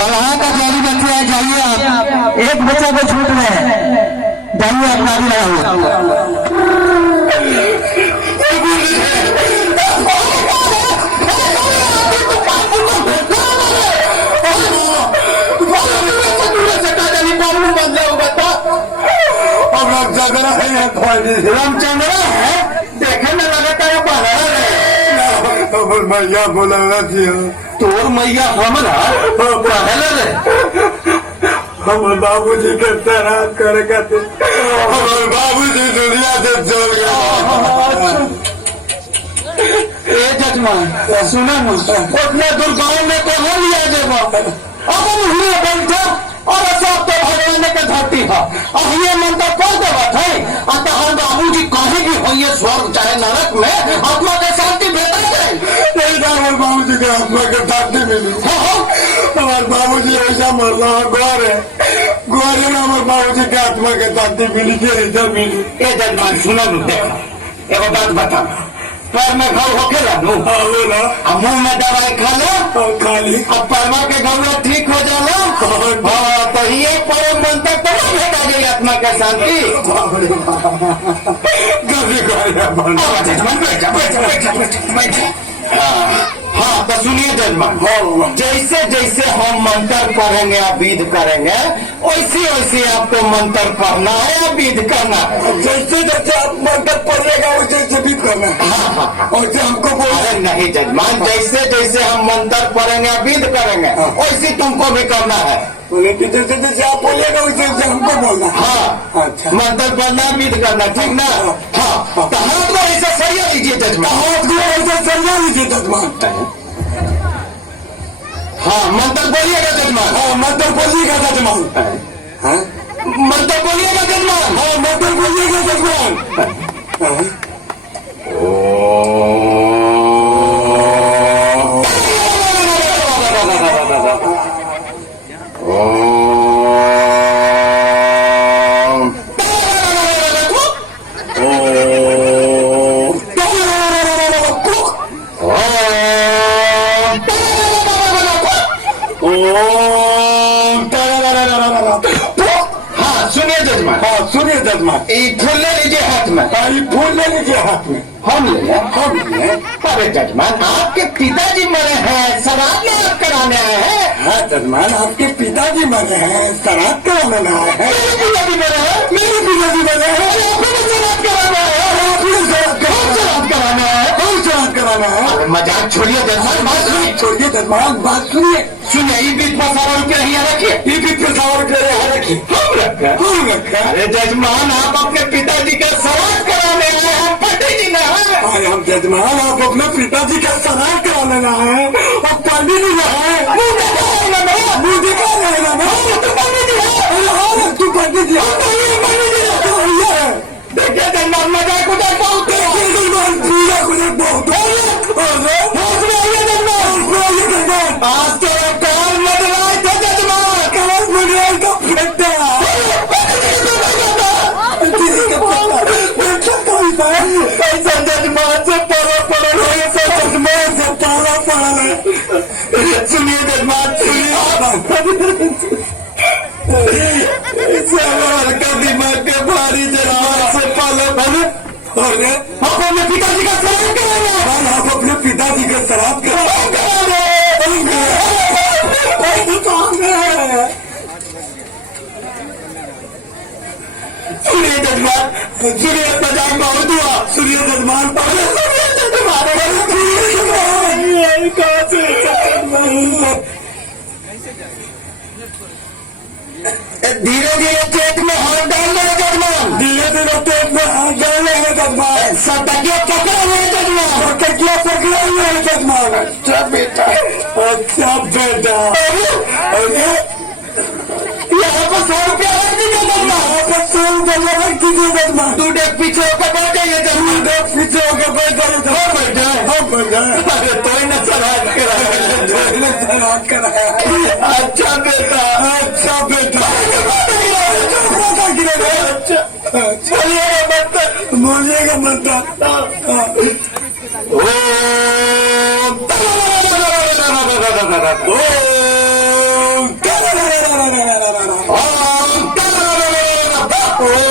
पढ़ा का जारी रखिए, जाइए आप, एक बच्चा को छूट रहे हैं, जाइए आप गाड़ी लगाइए। रामचंद्र है, देखे में लगता है मैया बोला थी तोर मैया हमरा हमारे बाबूजी के तैराक करे कहते, हमारे बाबूजी दुनिया से चल गया। जजमान सुना उतने दूर गाँव में तो हो लिया जब अब हुए बैठा और सब तो भगवान के धरती है, ये मन तो कर देवा थे हर बाबूजी कहे भी होइए स्वर्ग चाहे नरक में आत्मा के शांति बेहतर है। नहीं हमारे बाबूजी के आत्मा के शांति मिली। हमारे बाबूजी ऐसा मरना गौर है, गौर है ना हमारे बाबूजी के आत्मा के शांति मिली के इधर मिली। ए जजमान सुनो देखो एक बात बता, पैर में घाव होखेला नु मुंह में दवाई खा लो खाली अब पैरवा के घाव ठीक हो जाला। तो ये परम मंत्र तो भेटा गई आत्मा का शांति। हाँ तो सुनिए जजमान, जैसे जैसे हम मंत्र पढ़ेंगे या विध करेंगे वैसे वैसे आपको मंत्र पढ़ना है या विध करना है। जैसे जैसे आप मंत्र पढ़िएगा वैसे वैसे भी करना है। वैसे हमको बोले नहीं जजमान, जैसे जैसे हम मंत्र पढ़ेंगे विध करेंगे वैसे तुमको भी करना है। जैसे जैसे आप बोलिएगा वैसे वैसे हमको बोलना। हाँ अच्छा मंत्र पढ़ना विध करना ठीक ना। हाँ तो हाथ में ऐसा सरिया लीजिए जजमान, हाथ में ऐसा सरिया लीजिए जजमान। हाँ मंत्र बोलिएगा जजमान। हाँ मंत्र बोलिएगा जजमान। मंत्र बोलिएगा जजमान। हाँ मंत्र बोलिएगा जजमान। सुनिए जजमान, फूल ले लीजिए हाथ में। फूल ले लीजिए हाथ में। हम ले हम ले। अरे जजमान आपके पिताजी मरे हैं, श्राद्ध में आप कराने आए हैं। हाँ जजमान आपके पिताजी मरे हैं, श्राद्ध कराने आए हैं। मेरे पिताजी मरे हैं, मेरे पिताजी मरे हैं, श्राद्ध कराना है, श्राद्ध कराना है, श्राद्ध कराना है। मजाक छोड़िए जजमान, बात सुनिए। छोड़िए जजमान, बात सुनिए। सुनिए ये बीच में 100 रुपया यहाँ रखिए, ये बीच में 100 रुपया यहाँ रखिए। हम रखे। अरे जजमान आप अपने पिताजी का श्राद्ध कराने आए हैं, पंडित जी ने है। हम जजमान आप अपने पिताजी का श्राद्ध कराने आए हैं और पंडित जी है। मुझे क्या रहेगा ना, तू पंडित जी, तू पंडित जी। देखिए जजमान मजाक उधर बहुत पूरा कुछ बहुत आज तो कौन मदराए थे जजमान, कमर मुझे तो फेंकता ऐसा जजमान से पड़ा जजमान से पड़ा। सुनिए जजमान सुनिए, का दिमाग के भारी जजमान से पाले आप अपने पिताजी का श्राद्ध कराएंगे। आप अपने पिताजी का श्राद्ध कराएंगे। सुनिए जजमान, सुनिए मजाक बहुत हुआ। सुनिए जजमान, धीरे धीरे पेट में हाथ डाल रहे जजमान, धीरे धीरे पेट में हाथ डाल रहे जजमान। सटकिया पकड़े हुए जजमान, सटकिया पकड़े हुए जजमान। अच्छा बेटा, अच्छा बेटा। यहाँ पर 100 रुपया रख दीजिए जजमान, यहाँ पर 100 रुपया रख दीजिए जजमान। तू डेक पीछे होकर बैठ जाइए जजमान, डेक पीछे होकर बैठ जाइए। बैठ जाए, बैठ जाए। अरे तो ही न श्राद्ध कराया। अच्छा बेटा, अच्छा बेटा। चलिए मंत्र बोलिएगा मंत्र। ओम ओ